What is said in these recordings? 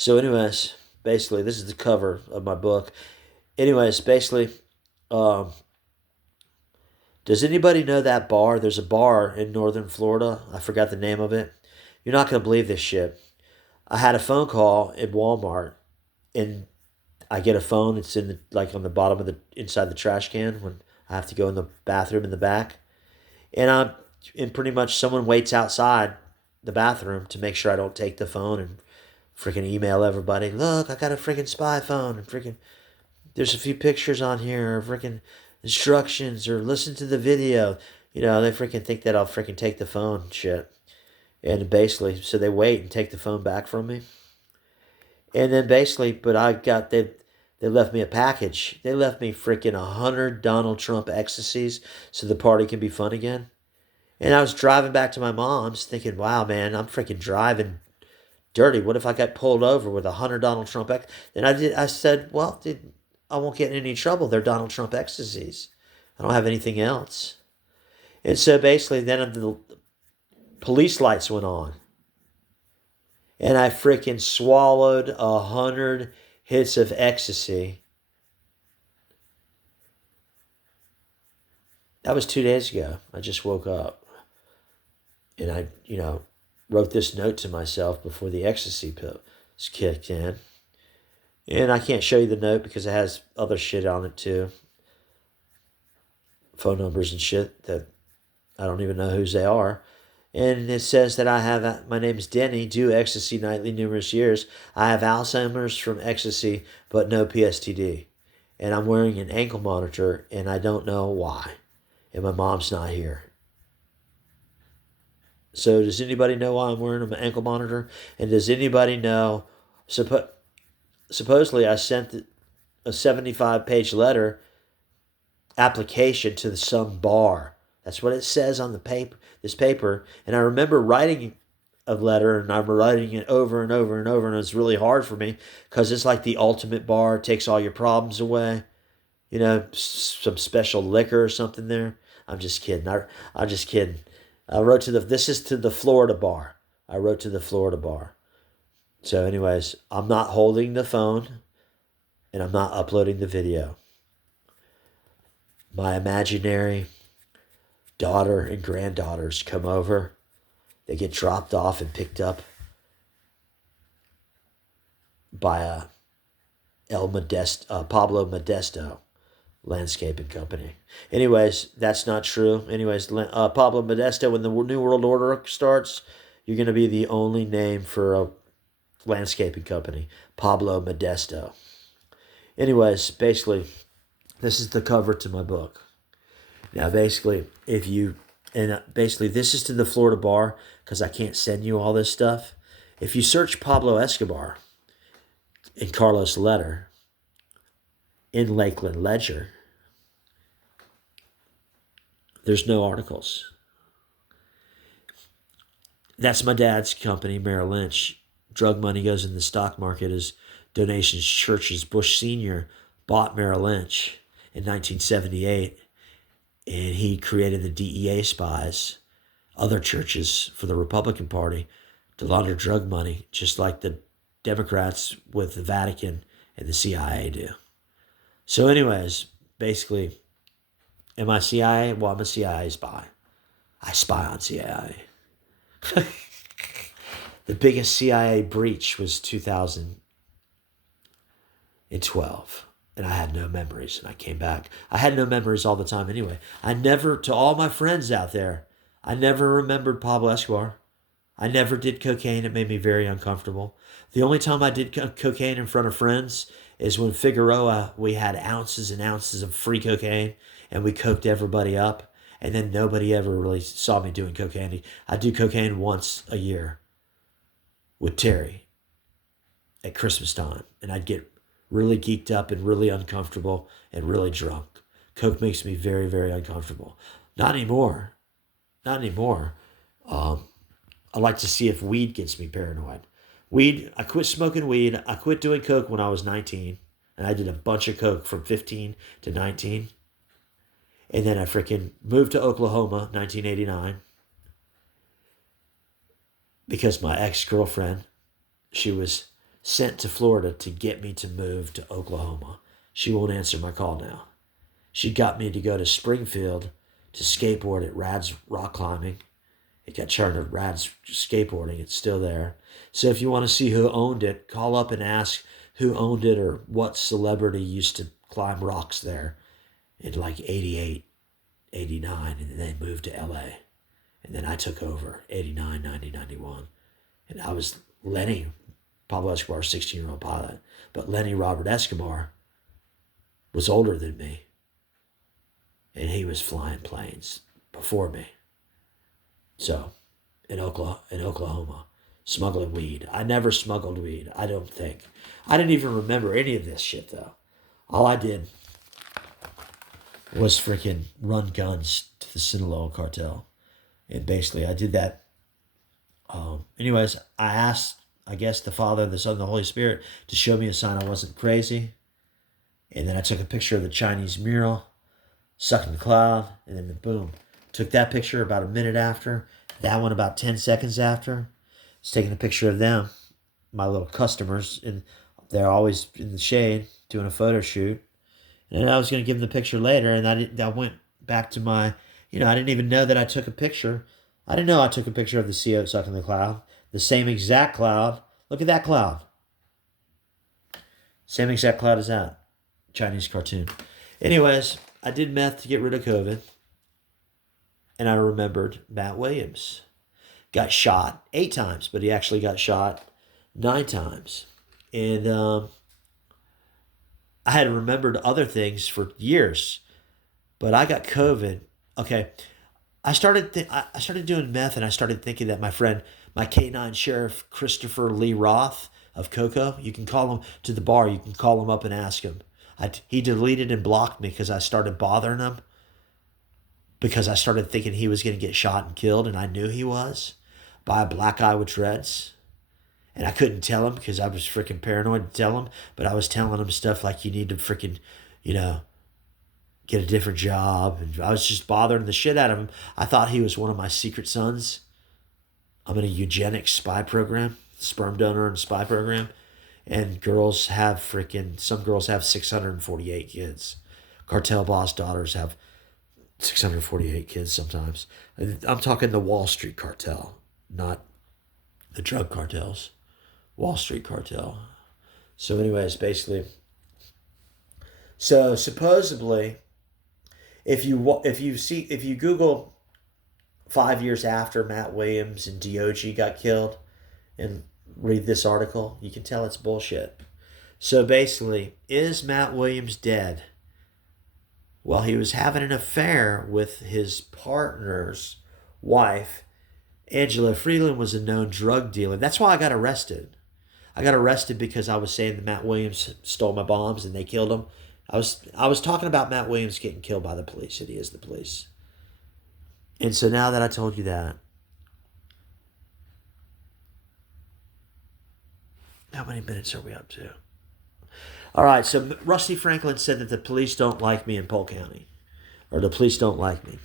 So, anyways, basically, this is the cover of my book. Anyways, basically, um, does anybody know that bar? There's a bar in northern Florida. I forgot the name of it. You're not gonna believe this shit. I had a phone call in Walmart, and I get a phone. It's in the like on the bottom of the inside the trash can when I have to go in the bathroom in the back, and pretty much someone waits outside the bathroom to make sure I don't take the phone and freaking email everybody. Look, I got a freaking spy phone and freaking there's a few pictures on here or freaking instructions or listen to the video. They freaking think that I'll freaking take the phone and shit. And basically, so they wait and take the phone back from me. And then basically, but they left me a package. They left me freaking 100 Donald Trump ecstasies so the party can be fun again. And I was driving back to my mom's thinking, wow, man, I'm freaking driving dirty. What if I got pulled over with 100 Donald Trump And I said, well, I won't get in any trouble. They're Donald Trump ecstasies. I don't have anything else. And so basically, then the police lights went on. And I freaking swallowed 100 hits of ecstasy. That was 2 days ago. I just woke up. And I, wrote this note to myself before the ecstasy pills kicked in. And I can't show you the note because it has other shit on it too. Phone numbers and shit that I don't even know whose they are. And it says that my name is Denny, do ecstasy nightly numerous years. I have Alzheimer's from ecstasy, but no PSTD. And I'm wearing an ankle monitor, and I don't know why. And my mom's not here. So does anybody know why I'm wearing an ankle monitor? And does anybody know, supposedly I sent a 75-page letter application to some bar. That's what it says on this paper. And I remember writing a letter, and I'm writing it over and over and over, and it's really hard for me because it's like the ultimate bar. It takes all your problems away. Some special liquor or something there. I'm just kidding. I'm just kidding. This is to the Florida bar. I wrote to the Florida bar. So anyways, I'm not holding the phone, and I'm not uploading the video. My imaginary daughter and granddaughters come over. They get dropped off and picked up by Pablo Modesto landscaping company. Anyways, that's not true. Anyways, Pablo Modesto, when the New World Order starts, you're going to be the only name for a landscaping company. Pablo Modesto. Anyways, basically, this is the cover to my book. Now, basically, this is to the Florida bar because I can't send you all this stuff. If you search Pablo Escobar in Carlos Letter in Lakeland Ledger, there's no articles. That's my dad's company, Merrill Lynch. Drug money goes in the stock market as donations to churches. Bush Sr. bought Merrill Lynch in 1978. And he created the DEA spies, other churches for the Republican Party to launder drug money, just like the Democrats with the Vatican and the CIA do. So anyways, basically, am I CIA? Well, I'm a CIA spy. I spy on CIA. The biggest CIA breach was 2012. And I had no memories, and I came back. I had no memories all the time anyway. To all my friends out there, I never remembered Pablo Escobar. I never did cocaine. It made me very uncomfortable. The only time I did cocaine in front of friends is when Figueroa, we had ounces and ounces of free cocaine, and we coked everybody up, and then nobody ever really saw me doing cocaine. I do cocaine once a year with Terry at Christmas time, and I'd get really geeked up and really uncomfortable and really drunk. Coke makes me very, very uncomfortable. Not anymore. Not anymore. I like to see if weed gets me paranoid. I quit smoking weed. I quit doing coke when I was 19. And I did a bunch of coke from 15 to 19. And then I freaking moved to Oklahoma, 1989. Because my ex-girlfriend, she was sent to Florida to get me to move to Oklahoma. She won't answer my call now. She got me to go to Springfield to skateboard at Rad's Rock Climbing. It got turned to Rad's Skateboarding. It's still there. So if you want to see who owned it, call up and ask who owned it or what celebrity used to climb rocks there in like 88, 89, and then they moved to LA. And then I took over 89, 90, 91. And I was Lenny, Pablo Escobar's 16-year-old pilot. But Lenny Robert Escobar was older than me. And he was flying planes before me. So, in Oklahoma, smuggling weed. I never smuggled weed, I don't think. I didn't even remember any of this shit, though. All I did was freaking run guns to the Sinaloa cartel. And basically, I did that. Anyways, I asked, I guess, the Father, the Son, and the Holy Spirit to show me a sign I wasn't crazy. And then I took a picture of the Chinese mural, sucking the cloud, and then boom. Took that picture about a minute after. That one about 10 seconds after. I was taking a picture of them, my little customers, and they're always in the shade doing a photo shoot. And I was going to give them the picture later, and I went back to my, I didn't even know that I took a picture. I didn't know I took a picture of the CO sucking the cloud. The same exact cloud. Look at that cloud. Same exact cloud as that. Chinese cartoon. Anyways, I did meth to get rid of COVID. And I remembered Matt Williams. Got shot 8 times, but he actually got shot 9 times. And I had remembered other things for years. But I got COVID. Okay. I started doing meth, and I started thinking that my friend, my K9 Sheriff Christopher Lee Roth of Cocoa, you can call him to the bar. You can call him up and ask him. He deleted and blocked me because I started bothering him. Because I started thinking he was going to get shot and killed, and I knew he was, by a black guy with dreads. And I couldn't tell him because I was freaking paranoid to tell him, but I was telling him stuff like you need to freaking, get a different job. And I was just bothering the shit out of him. I thought he was one of my secret sons. I'm in a eugenics spy program, sperm donor and spy program. And some girls have 648 kids. Cartel boss daughters have 648 kids sometimes. I'm talking the Wall Street cartel, not the drug cartels. Wall Street cartel. So anyways, basically, so supposedly, if you Google 5 years after Matt Williams and Diogi got killed and read this article, you can tell it's bullshit. So basically, is Matt Williams dead? Well, he was having an affair with his partner's wife. Angelo Freeland was a known drug dealer. That's why I got arrested. I got arrested because I was saying that Matt Williams stole my bombs and they killed him. I was talking about Matt Williams getting killed by the police, and he is the police. And so now that I told you that, how many minutes are we up to? All right, so Rusty Franklin said that the police don't like me in Polk County, or the police don't like me.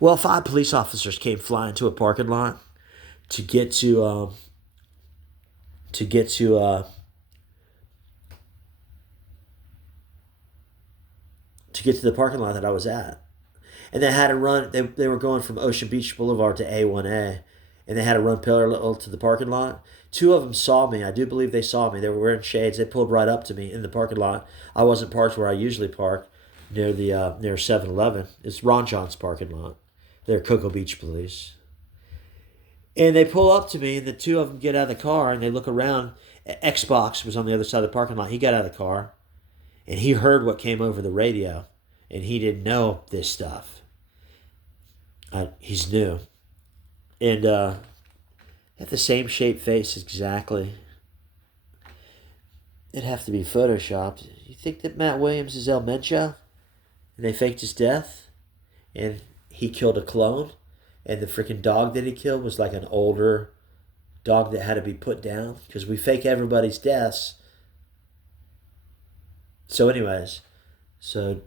Well, 5 police officers came flying to a parking lot to get to the parking lot that I was at, and they had to run. They were going from Ocean Beach Boulevard to A1A, and they had to run parallel to the parking lot. 2 of them saw me. I do believe they saw me. They were wearing shades. They pulled right up to me in the parking lot. I wasn't parked where I usually park, near 7-Eleven. It's Ron John's parking lot. They're Cocoa Beach police. And they pull up to me, and the 2 of them get out of the car, and they look around. Xbox was on the other side of the parking lot. He got out of the car, and he heard what came over the radio, and he didn't know this stuff. He's new. And have the same shaped face exactly. It'd have to be photoshopped. You think that Matt Williams is El Mencho? And they faked his death? And he killed a clone? And the freaking dog that he killed was like an older dog that had to be put down? Because we fake everybody's deaths. So anyways, so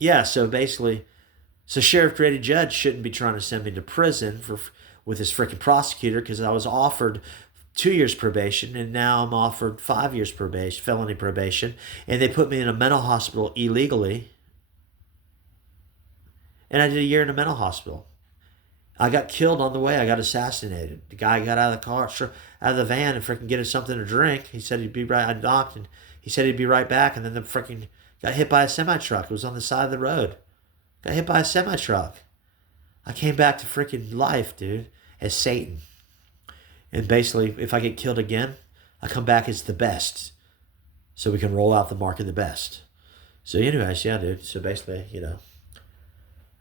basically, Sheriff Grady Judge shouldn't be trying to send me to prison with his freaking prosecutor, because I was offered 2 years probation, and now I'm offered 5 years probation, felony probation, and they put me in a mental hospital illegally, and I did a year in a mental hospital. I got killed on the way. I got assassinated. The guy got out of the car, out of the van, and freaking get us something to drink. He said he'd be right. I knocked, and he said he'd be right back, and then the freaking got hit by a semi truck. It was on the side of the road. Got hit by a semi truck. I came back to freaking life, dude, as Satan. And basically, if I get killed again, I come back as the best. So we can roll out the mark of the best. So anyways, yeah, dude. So basically,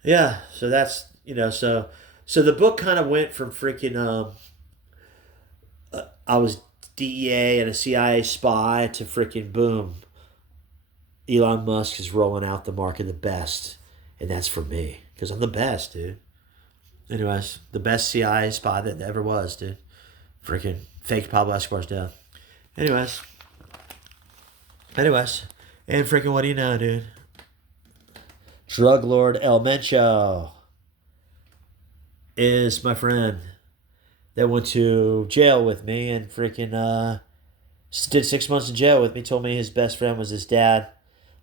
yeah, so that's, so the book kind of went from freaking, I was DEA and a CIA spy to freaking boom. Elon Musk is rolling out the mark of the best. And that's for me. Because I'm the best, dude. Anyways, the best CIA spy that ever was, dude. Freaking faked Pablo Escobar's death. Anyways. And freaking what do you know, dude? Drug Lord El Mencho is my friend that went to jail with me and freaking did 6 months in jail with me. Told me his best friend was his dad.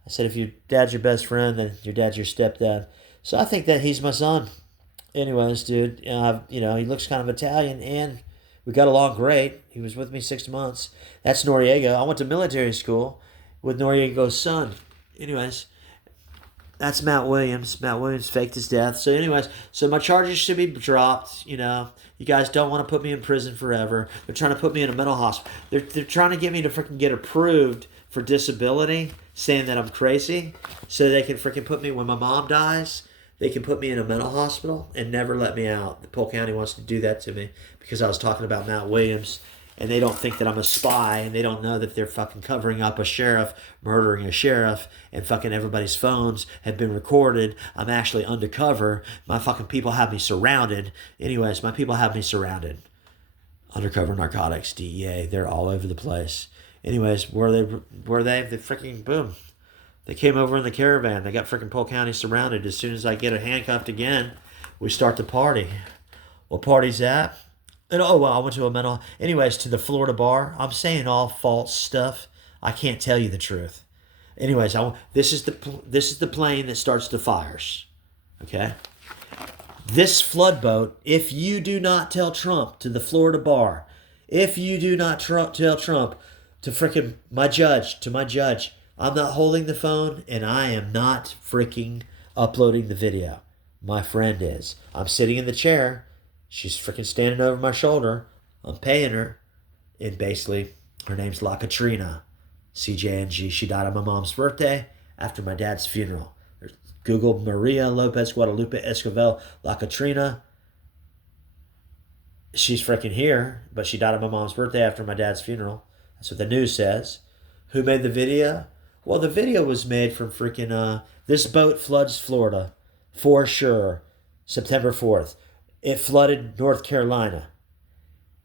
I said, if your dad's your best friend, then your dad's your stepdad. So I think that he's my son. Anyways, dude, he looks kind of Italian, and we got along great. He was with me 6 months. That's Noriega. I went to military school with Noriega's son. Anyways, that's Matt Williams. Matt Williams faked his death. So anyways, so my charges should be dropped. You guys don't want to put me in prison forever. They're trying to put me in a mental hospital. They're trying to get me to freaking get approved for disability, saying that I'm crazy, so they can freaking put me, when my mom dies, they can put me in a mental hospital and never let me out. The Polk County wants to do that to me because I was talking about Matt Williams, and they don't think that I'm a spy, and they don't know that they're fucking covering up a sheriff, murdering a sheriff, and fucking everybody's phones have been recorded. I'm actually undercover. My fucking people have me surrounded. Anyways, my people have me surrounded. Undercover narcotics, DEA, they're all over the place. Anyways, were they? They freaking boom. They came over in the caravan. They got freaking Polk County surrounded. As soon as I get handcuffed again, we start the party. What party's that? And I went to a mental. Anyways, to the Florida bar. I'm saying all false stuff. I can't tell you the truth. Anyways, this is the plane that starts the fires. Okay. This flood boat. If you do not tell Trump to the Florida bar, if you do not tell Trump to freaking my judge, I'm not holding the phone, and I am not freaking uploading the video. My friend is. I'm sitting in the chair. She's freaking standing over my shoulder. I'm paying her. And basically, her name's La Katrina. CJNG. She died on my mom's birthday after my dad's funeral. Google Maria Lopez Guadalupe Escovel La Katrina. She's freaking here, but she died on my mom's birthday after my dad's funeral. That's what the news says. Who made the video? Well, the video was made from freaking, this boat floods Florida, for sure, September 4th. It flooded North Carolina.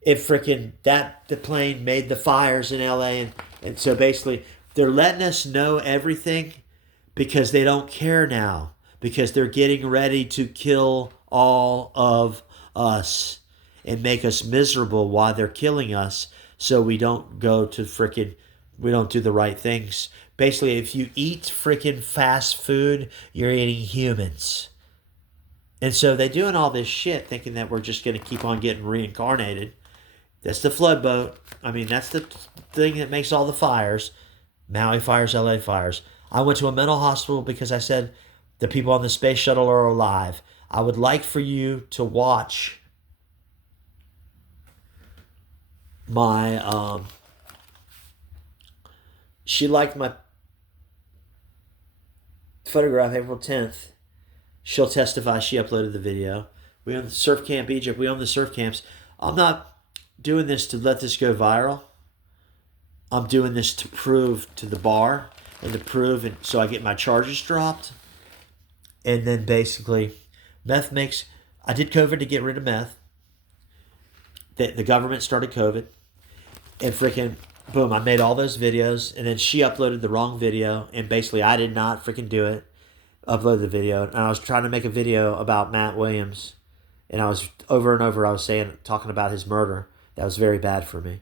The plane made the fires in LA. And so basically, they're letting us know everything because they don't care now. Because they're getting ready to kill all of us and make us miserable while they're killing us. So we don't we don't do the right things. Basically, if you eat freaking fast food, you're eating humans. And so they're doing all this shit thinking that we're just going to keep on getting reincarnated. That's the flood boat. I mean, that's the thing that makes all the fires. Maui fires, LA fires. I went to a mental hospital because I said the people on the space shuttle are alive. I would like for you to watch my... She liked my photograph April 10th. She'll testify. She uploaded the video. We own the Surf Camp Egypt. We own the surf camps. I'm not doing this to let this go viral. I'm doing this to prove to the bar and to prove, and so I get my charges dropped. And then basically, meth makes... I did COVID to get rid of meth. The government started COVID. And freaking... Boom, I made all those videos, and then she uploaded the wrong video, and basically I did not freaking do it, upload the video, and I was trying to make a video about Matt Williams, and I was, over and over, I was talking about his murder, That was very bad for me.